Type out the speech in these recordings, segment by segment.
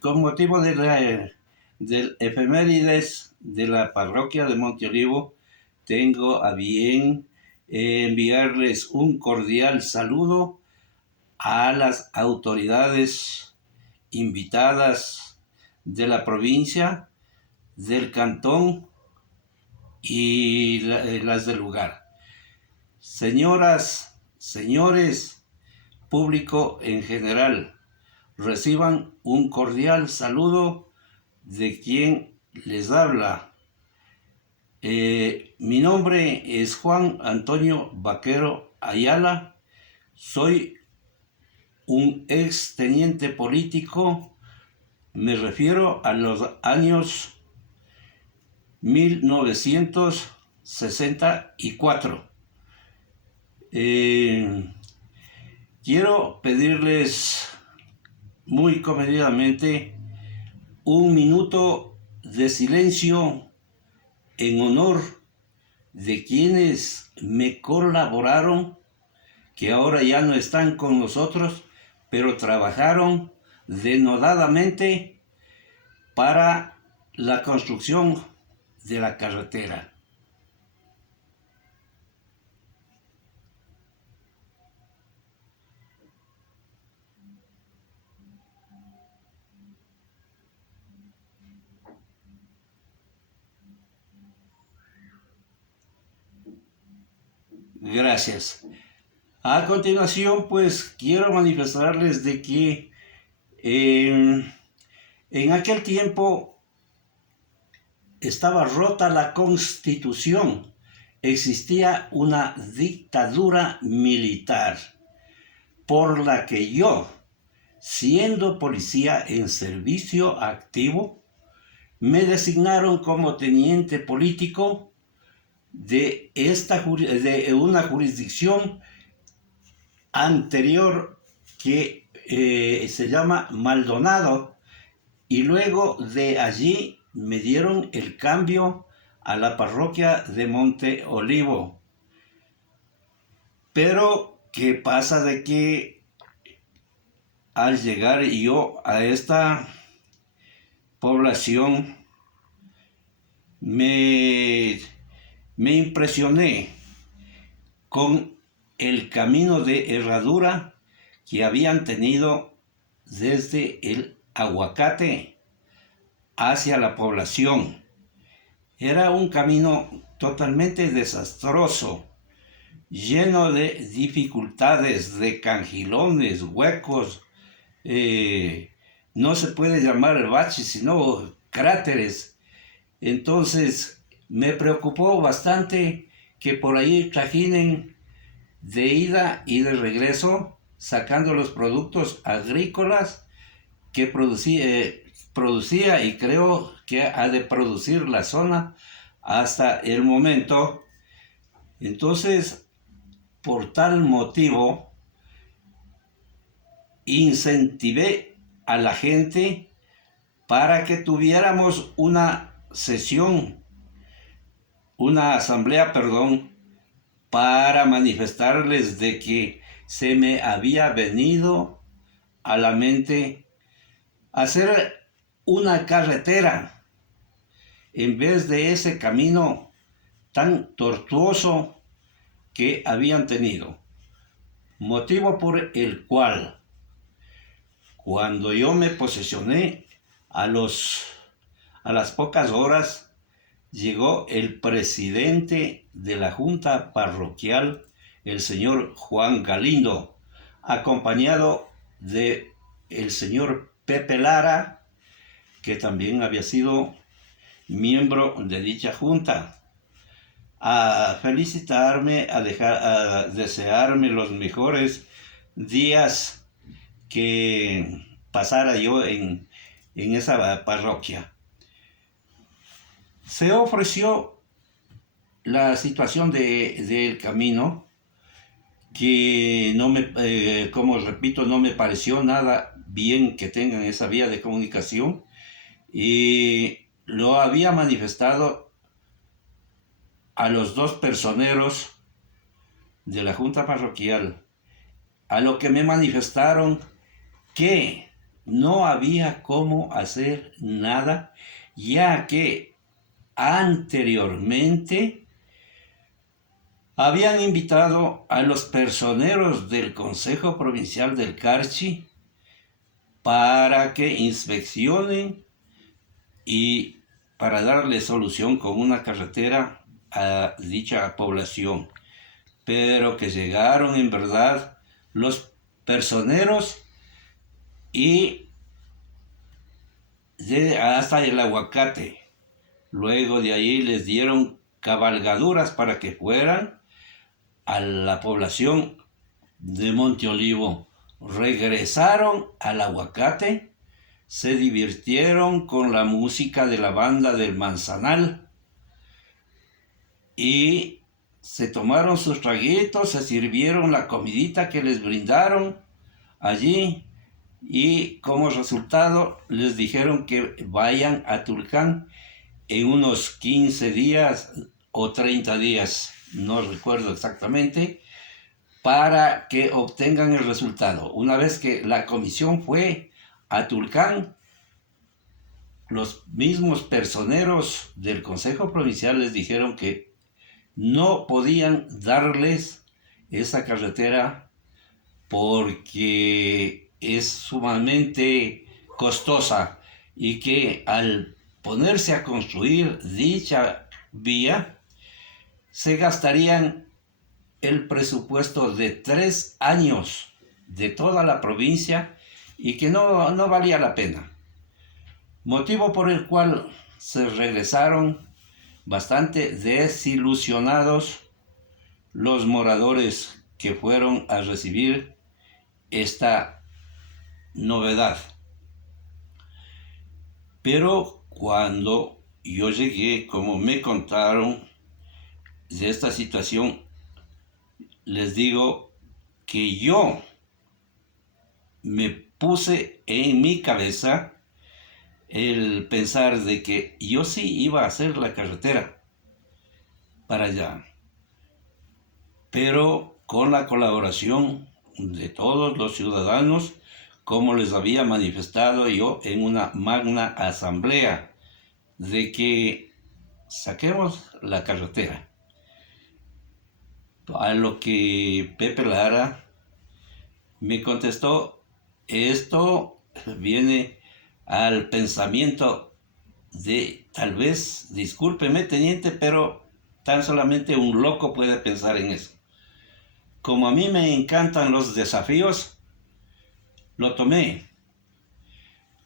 con motivo del efemérides de la parroquia de Monte Olivo, tengo a bien enviarles un cordial saludo a las autoridades invitadas de la provincia, del cantón y las del lugar. Señoras, señores, público en general, reciban un cordial saludo de quien les habla. Mi nombre es Juan Antonio Vaquero Ayala, soy un ex teniente político, me refiero a los años 1964. Quiero pedirles muy comedidamente un minuto de silencio en honor de quienes me colaboraron, que ahora ya no están con nosotros, pero trabajaron denodadamente para la construcción de la carretera. Gracias. A continuación, pues quiero manifestarles de que en aquel tiempo estaba rota la Constitución, existía una dictadura militar por la que yo, siendo policía en servicio activo, me designaron como teniente político de una jurisdicción anterior que se llama Maldonado, y luego de allí me dieron el cambio a la parroquia de Monte Olivo. Pero, ¿qué pasa de que al llegar yo a esta población me impresioné con el camino de herradura que habían tenido desde el Aguacate hacia la población? Era un camino totalmente desastroso, lleno de dificultades, de cangilones, huecos, no se puede llamar baches, sino cráteres. Entonces me preocupó bastante que por ahí trajinen de ida y de regreso, sacando los productos agrícolas que producía y creo que ha de producir la zona hasta el momento. Entonces, por tal motivo, incentivé a la gente para que tuviéramos una asamblea, para manifestarles de que se me había venido a la mente hacer una carretera en vez de ese camino tan tortuoso que habían tenido. Motivo por el cual, cuando yo me posesioné, a las pocas horas llegó el presidente de la Junta Parroquial, el señor Juan Galindo, acompañado de el señor Pepe Lara, que también había sido miembro de dicha junta, a felicitarme, a desearme los mejores días que pasara yo en esa parroquia. Se ofreció la situación del camino, que no como repito, no me pareció nada bien que tengan esa vía de comunicación, y lo había manifestado a los dos personeros de la Junta Parroquial, a lo que me manifestaron que no había cómo hacer nada, ya que anteriormente habían invitado a los personeros del Consejo Provincial del Carchi para que inspeccionen y para darle solución con una carretera a dicha población. Pero que llegaron en verdad los personeros y hasta el aguacate. Luego de ahí les dieron cabalgaduras para que fueran a la población de Monte Olivo. Regresaron al aguacate, se divirtieron con la música de la banda del Manzanal y se tomaron sus traguitos, se sirvieron la comidita que les brindaron allí y como resultado les dijeron que vayan a Tulcán en unos 15 días o 30 días, no recuerdo exactamente, para que obtengan el resultado. Una vez que la comisión fue a Tulcán, los mismos personeros del Consejo Provincial les dijeron que no podían darles esa carretera porque es sumamente costosa y que al ponerse a construir dicha vía se gastarían el presupuesto de 3 años de toda la provincia y que no valía la pena. Motivo por el cual se regresaron bastante desilusionados los moradores que fueron a recibir esta novedad. Pero cuando yo llegué, como me contaron de esta situación, les digo que yo me puse en mi cabeza el pensar de que yo sí iba a hacer la carretera para allá, pero con la colaboración de todos los ciudadanos, como les había manifestado yo en una magna asamblea, de que saquemos la carretera. A lo que Pepe Lara me contestó, esto viene al pensamiento de, tal vez, discúlpeme teniente, pero tan solamente un loco puede pensar en eso. Como a mí me encantan los desafíos, lo tomé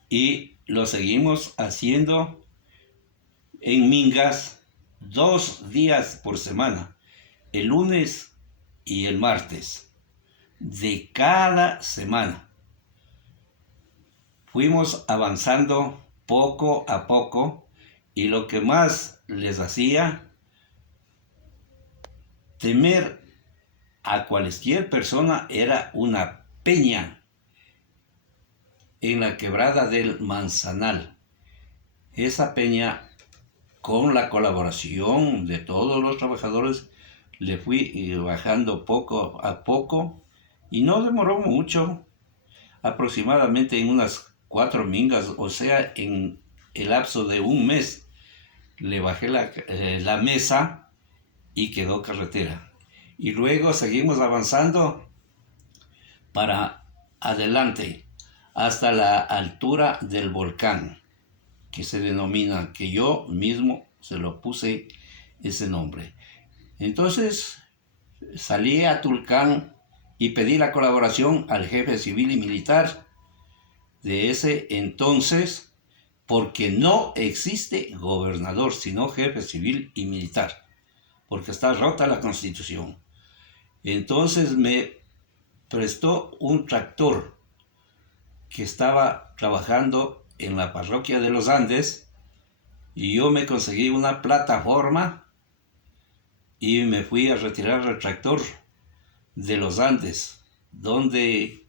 y lo seguimos haciendo en Mingas 2 días por semana, el lunes y el martes de cada semana. Fuimos avanzando poco a poco y lo que más les hacía temer a cualquier persona era una peña en la quebrada del Manzanal. Esa peña, con la colaboración de todos los trabajadores, le fui bajando poco a poco y no demoró mucho, aproximadamente en unas 4 mingas, o sea, en el lapso de un mes, le bajé la mesa y quedó carretera. Y luego seguimos avanzando para adelante hasta la altura del volcán, que se denomina, que yo mismo se lo puse ese nombre. Entonces salí a Tulcán y pedí la colaboración al jefe civil y militar de ese entonces, porque no existe gobernador, sino jefe civil y militar, porque está rota la Constitución. Entonces me prestó un tractor que estaba trabajando en la parroquia de los Andes y yo me conseguí una plataforma y me fui a retirar el tractor de los Andes, donde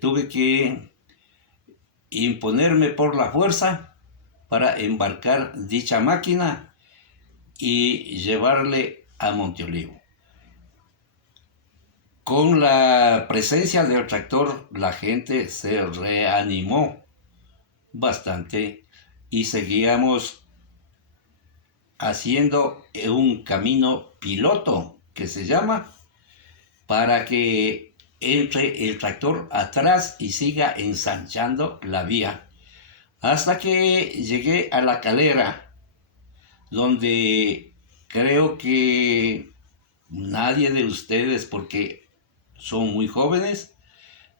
tuve que imponerme por la fuerza para embarcar dicha máquina y llevarle a Monte Olivo. Con la presencia del tractor, la gente se reanimó bastante y seguíamos haciendo un camino piloto que se llama, para que entre el tractor atrás y siga ensanchando la vía. Hasta que llegué a la calera, donde creo que nadie de ustedes, porque son muy jóvenes,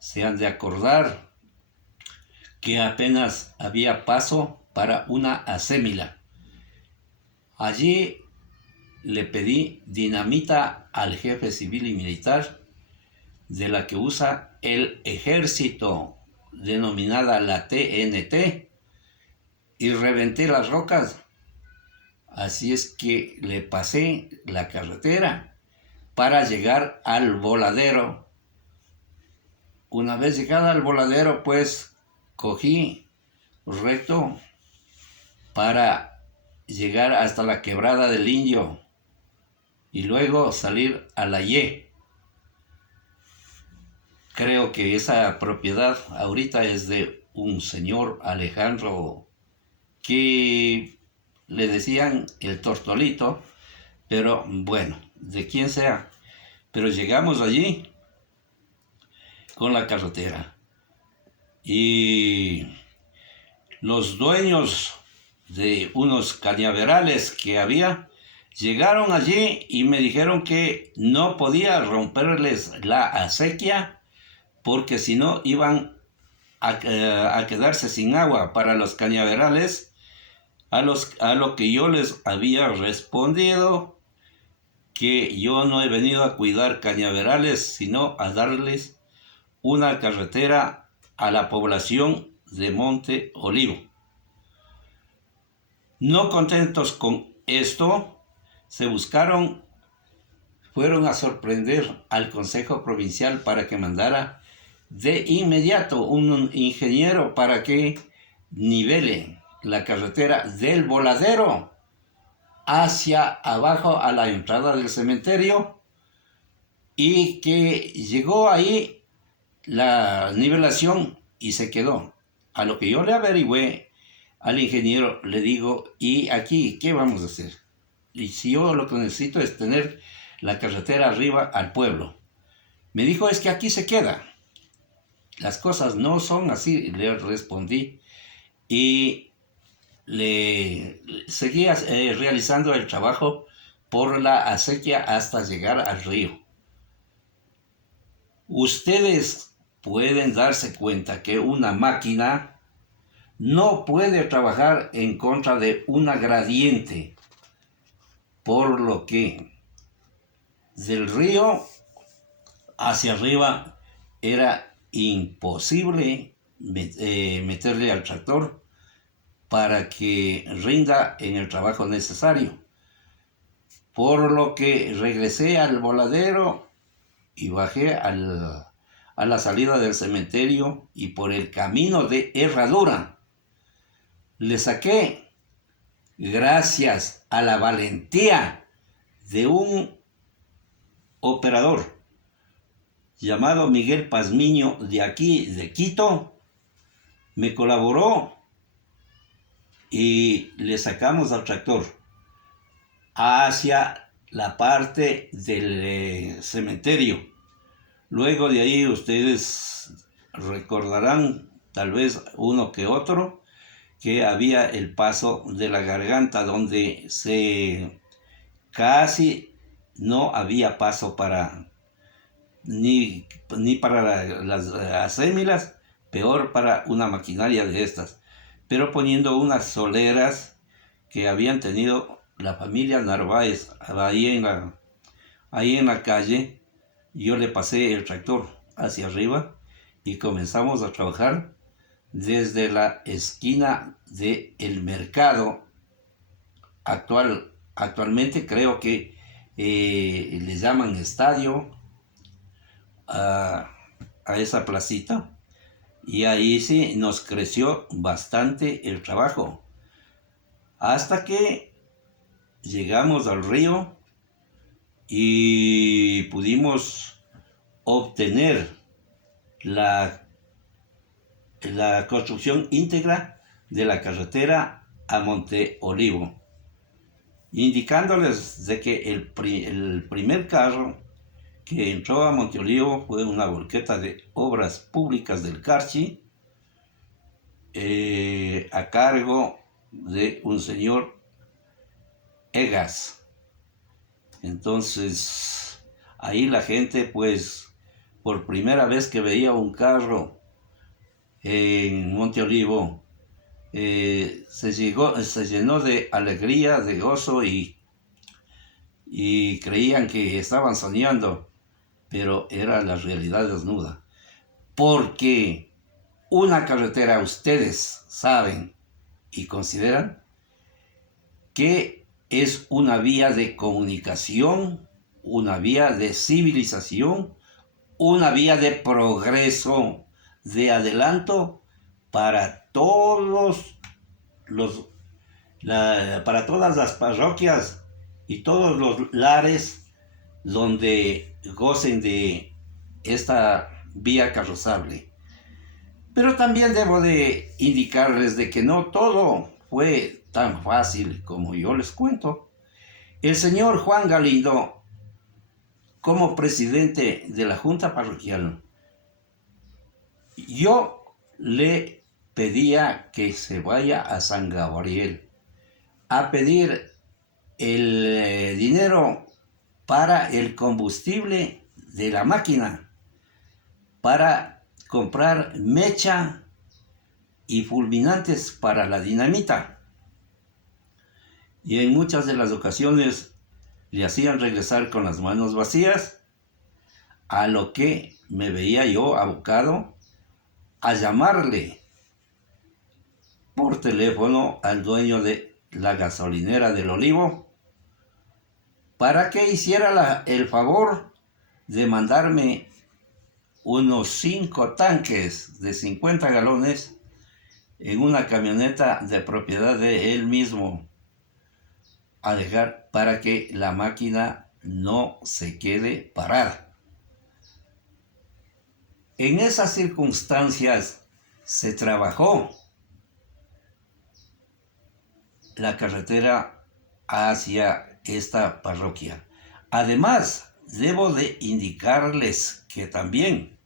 se han de acordar que apenas había paso para una acémila. Allí le pedí dinamita al jefe civil y militar de la que usa el ejército, denominada la TNT, y reventé las rocas. Así es que le pasé la carretera para llegar al voladero. Una vez llegada al voladero, pues cogí recto para llegar hasta la quebrada del Indio y luego salir a la Y. Creo que esa propiedad ahorita es de un señor Alejandro, que le decían el Tortolito, pero bueno, de quien sea. Pero llegamos allí con la carretera y los dueños de unos cañaverales que había llegaron allí y me dijeron que no podía romperles la acequia, porque si no iban a quedarse sin agua para los cañaverales. A lo que yo les había respondido que yo no he venido a cuidar cañaverales, sino a darles una carretera a la población de Monte Olivo. No contentos con esto, fueron a sorprender al Consejo Provincial para que mandara de inmediato un ingeniero para que nivele la carretera del voladero hacia abajo a la entrada del cementerio, y que llegó ahí la nivelación y se quedó. A lo que yo le averigüé al ingeniero, le digo, ¿y aquí qué vamos a hacer? Y si yo lo que necesito es tener la carretera arriba al pueblo. Me dijo, es que aquí se queda. Las cosas no son así, le respondí, y le seguía realizando el trabajo por la acequia hasta llegar al río. Ustedes pueden darse cuenta que una máquina no puede trabajar en contra de una gradiente, por lo que del río hacia arriba era imposible meterle al tractor para que rinda en el trabajo necesario. Por lo que regresé al voladero y bajé a la salida del cementerio, y por el camino de Herradura le saqué, gracias a la valentía de un operador llamado Miguel Pazmiño, de aquí, de Quito, me colaboró y le sacamos al tractor hacia la parte del cementerio. Luego de ahí ustedes recordarán, tal vez uno que otro, que había el paso de la garganta, donde casi no había paso para ni para las acémilas, peor para una maquinaria de estas, pero poniendo unas soleras que habían tenido la familia Narváez ahí en la calle. Yo le pasé el tractor hacia arriba y comenzamos a trabajar desde la esquina del mercado. Actualmente creo que le llaman estadio a esa placita, y ahí sí nos creció bastante el trabajo, hasta que llegamos al río y pudimos obtener la construcción íntegra de la carretera a Monte Olivo, indicándoles de que el primer carro que entró a Monte Olivo fue una volqueta de obras públicas del Carchi, a cargo de un señor Egas. Entonces, ahí la gente, pues, por primera vez que veía un carro en Monte Olivo, se llenó de alegría, de gozo y creían que estaban soñando, pero era la realidad desnuda. Porque una carretera, ustedes saben y consideran que es una vía de comunicación, una vía de civilización, una vía de progreso, de adelanto para para todas las parroquias y todos los lares donde gocen de esta vía carrozable. Pero también debo de indicarles de que no todo fue tan fácil como yo les cuento. El señor Juan Galindo, como presidente de la Junta Parroquial, yo le pedía que se vaya a San Gabriel a pedir el dinero para el combustible de la máquina, para comprar mecha y fulminantes para la dinamita. Y en muchas de las ocasiones le hacían regresar con las manos vacías, a lo que me veía yo abocado a llamarle por teléfono al dueño de la gasolinera del Olivo para que hiciera el favor de mandarme unos 5 tanques de 50 galones en una camioneta de propiedad de él mismo, a dejar para que la máquina no se quede parada. En esas circunstancias se trabajó la carretera hacia esta parroquia. Además, debo de indicarles que también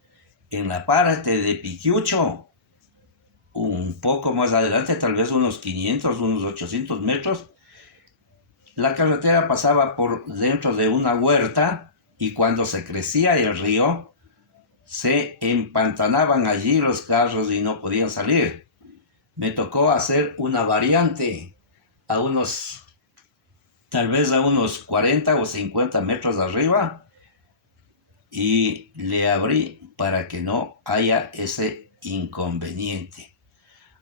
en la parte de Piquiucho, un poco más adelante, tal vez unos 500, unos 800 metros, la carretera pasaba por dentro de una huerta y cuando se crecía el río, se empantanaban allí los carros y no podían salir. Me tocó hacer una variante tal vez a unos 40 o 50 metros de arriba, y le abrí para que no haya ese inconveniente.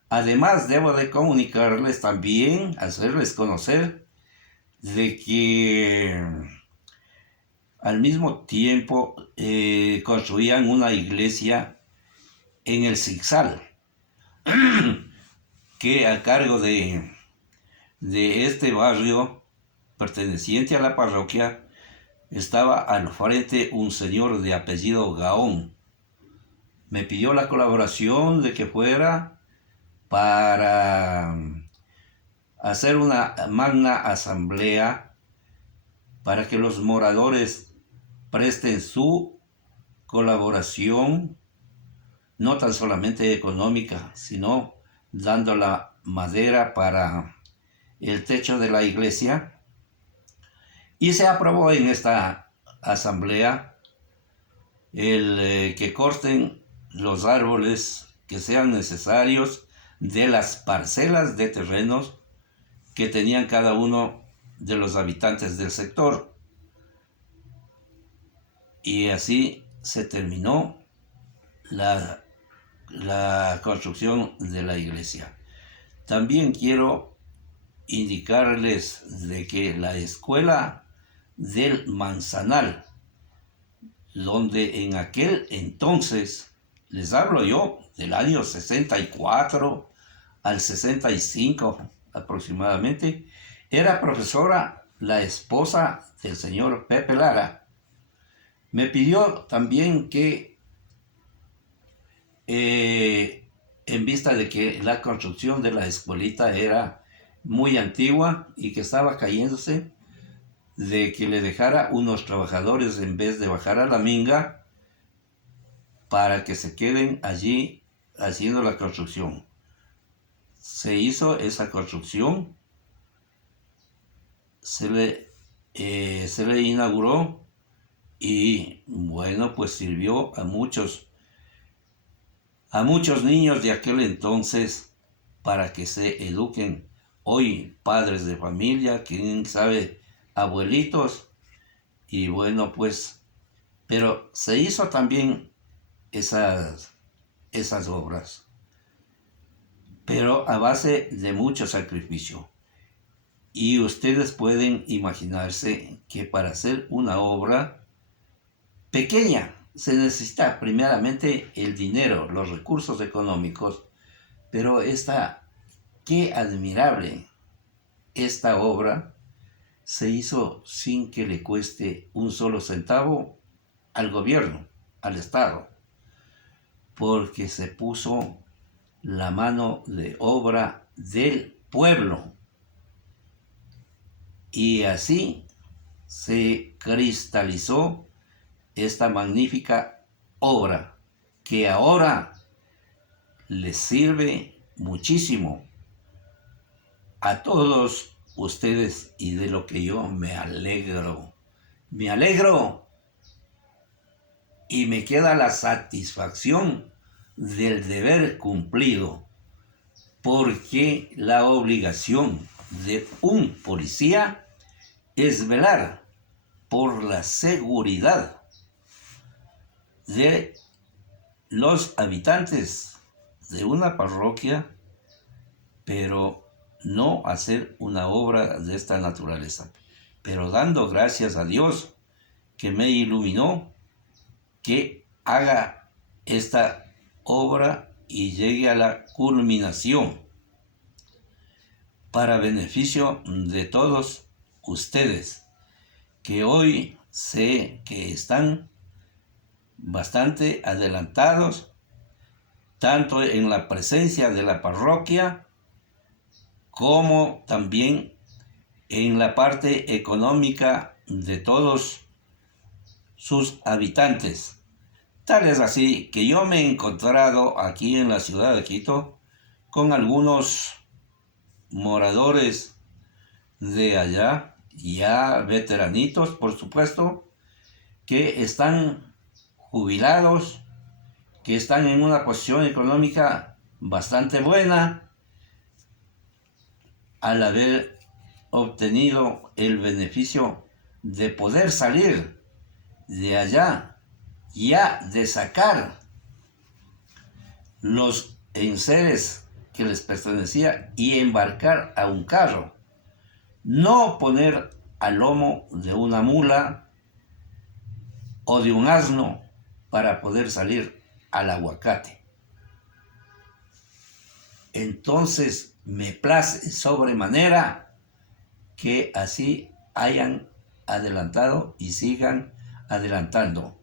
Además, debo de comunicarles también, hacerles conocer de que al mismo tiempo construían una iglesia en el Zigzal, que a cargo de este barrio perteneciente a la parroquia estaba al frente un señor de apellido Gaón. Me pidió la colaboración de que fuera para hacer una magna asamblea para que los moradores presten su colaboración, no tan solamente económica, sino dando la madera para el techo de la iglesia. Y se aprobó en esta asamblea el que corten los árboles que sean necesarios de las parcelas de terrenos que tenían cada uno de los habitantes del sector. Y así se terminó la construcción de la iglesia. También quiero indicarles de que la escuela del Manzanal, donde en aquel entonces, les hablo yo del año 64 al 65 aproximadamente, era profesora la esposa del señor Pepe Lara. Me pidió también que, en vista de que la construcción de la escuelita era muy antigua y que estaba cayéndose, de que le dejara unos trabajadores en vez de bajar a la minga para que se queden allí haciendo la construcción. Se hizo esa construcción, se le inauguró y bueno, pues sirvió a muchos niños de aquel entonces para que se eduquen. Hoy padres de familia, quién sabe, abuelitos, y bueno, pues, pero se hizo también esas obras, pero a base de mucho sacrificio. Y ustedes pueden imaginarse que para hacer una obra pequeña se necesita primeramente el dinero, los recursos económicos, pero qué admirable, esta obra se hizo sin que le cueste un solo centavo al gobierno, al Estado, porque se puso la mano de obra del pueblo. Y así se cristalizó esta magnífica obra que ahora les sirve muchísimo a todos ustedes y de lo que yo me alegro. Me alegro y me queda la satisfacción del deber cumplido, porque la obligación de un policía es velar por la seguridad de los habitantes de una parroquia, pero no hacer una obra de esta naturaleza. Pero dando gracias a Dios que me iluminó, que haga esta obra y llegue a la culminación para beneficio de todos ustedes, que hoy sé que están bastante adelantados, tanto en la presencia de la parroquia como también en la parte económica de todos sus habitantes. Tal es así que yo me he encontrado aquí en la ciudad de Quito con algunos moradores de allá, ya veteranitos, por supuesto, que están jubilados, que están en una posición económica bastante buena al haber obtenido el beneficio de poder salir de allá, ya de sacar los enseres que les pertenecía y embarcar a un carro, no poner al lomo de una mula o de un asno para poder salir al aguacate. Entonces me place sobremanera que así hayan adelantado y sigan adelantando.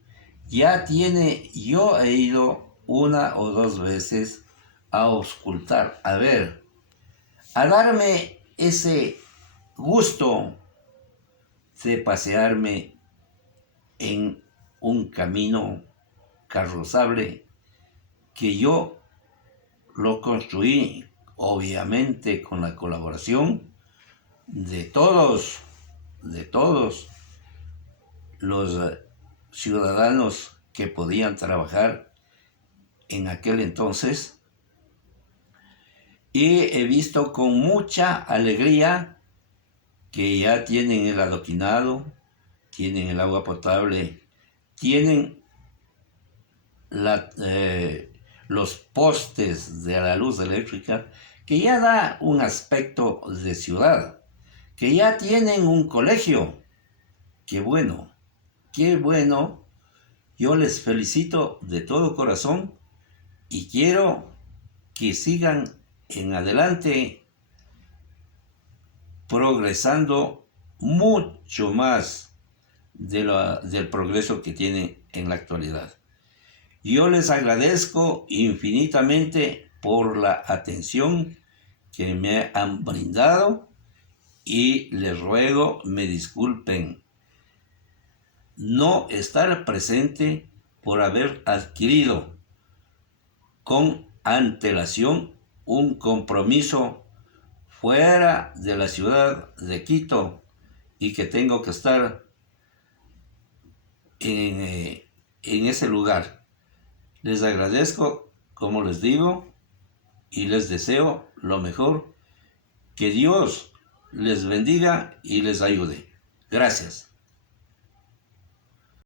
Yo he ido una o dos veces a auscultar, a ver, a darme ese gusto de pasearme en un camino carrozable que yo lo construí, obviamente con la colaboración de todos los ciudadanos que podían trabajar en aquel entonces, y he visto con mucha alegría que ya tienen el adoquinado, tienen el agua potable, tienen los postes de la luz eléctrica, que ya da un aspecto de ciudad, que ya tienen un colegio. Qué bueno, qué bueno. Yo les felicito de todo corazón y quiero que sigan en adelante progresando mucho más del progreso que tiene en la actualidad. Yo les agradezco infinitamente por la atención que me han brindado y les ruego me disculpen no estar presente por haber adquirido con antelación un compromiso fuera de la ciudad de Quito y que tengo que estar en ese lugar. Les agradezco, como les digo, y les deseo lo mejor. Que Dios les bendiga y les ayude. Gracias.